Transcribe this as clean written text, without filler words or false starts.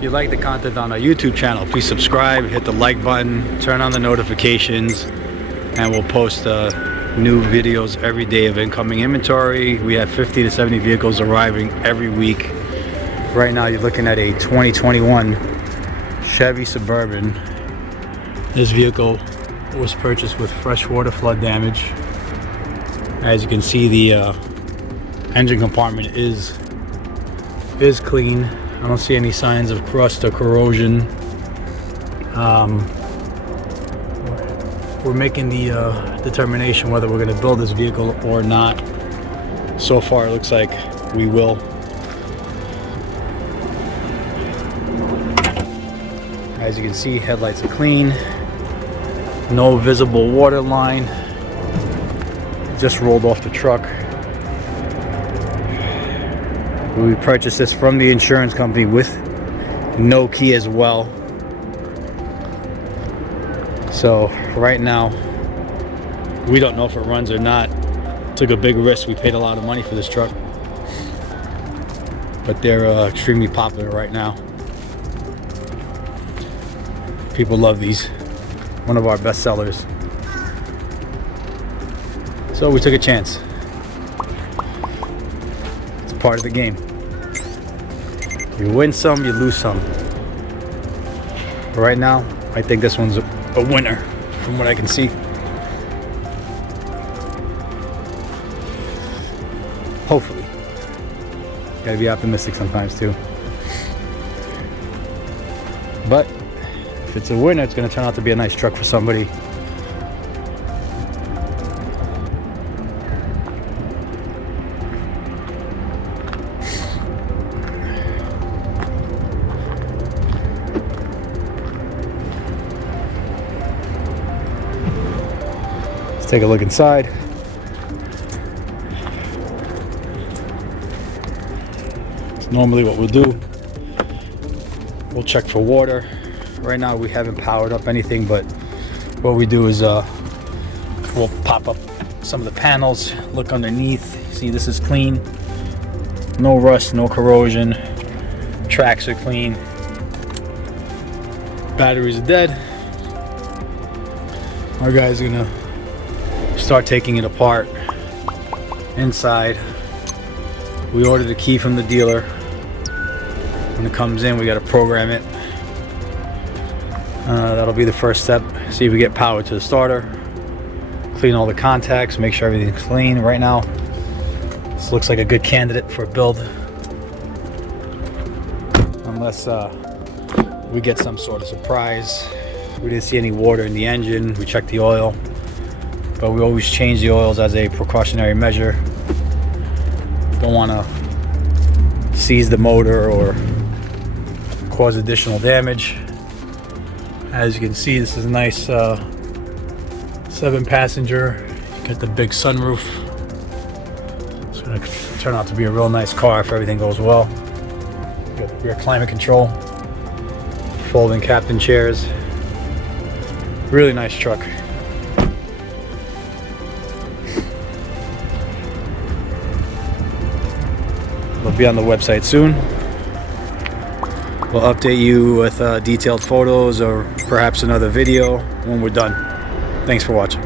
If you like the content on our YouTube channel, please subscribe, hit the like button, turn on the notifications, and we'll post new videos every day of incoming inventory. We have 50 to 70 vehicles arriving every week. Right now you're looking at a 2021 Chevy Suburban. This vehicle was purchased with freshwater flood damage. As you can see, the engine compartment is clean. I don't see any signs of crust or corrosion. We're making the determination whether we're going to build this vehicle or not. So far it looks like we will. As you can see, headlights are clean, no visible water line, just rolled off the truck. We purchased this from the insurance company with no key as well. So right now we don't know if it runs or not. Took a big risk. We paid a lot of money for this truck, but they're extremely popular right now. People love these. One of our best sellers. So we took a chance. It's part of the game. You win some, you lose some. But right now, I think this one's a winner from what I can see. Hopefully. Gotta be optimistic sometimes too. But if it's a winner, it's gonna turn out to be a nice truck for somebody. Take a look inside. It's normally what we'll do. We'll check for water. Right now we haven't powered up anything, but what we do is we'll pop up some of the panels, look underneath. See, this is clean. No rust, no corrosion. Tracks are clean. Batteries are dead. Our guys are gonna start taking it apart inside. We ordered a key from the dealer. When it comes in, we got to program it. That'll be the first step. See if we get power to the starter, clean all the contacts, make sure everything's clean. Right now this looks like a good candidate for a build, unless we get some sort of surprise. We didn't see any water in the engine. We checked the oil, but we always change the oils as a precautionary measure. Don't want to seize the motor or cause additional damage. As you can see, this is a nice 7-passenger. You got the big sunroof. It's going to turn out to be a real nice car if everything goes well. You got rear climate control, folding captain chairs. Really nice truck. It'll be on the website soon. We'll update you with detailed photos or perhaps another video when we're done. Thanks for watching.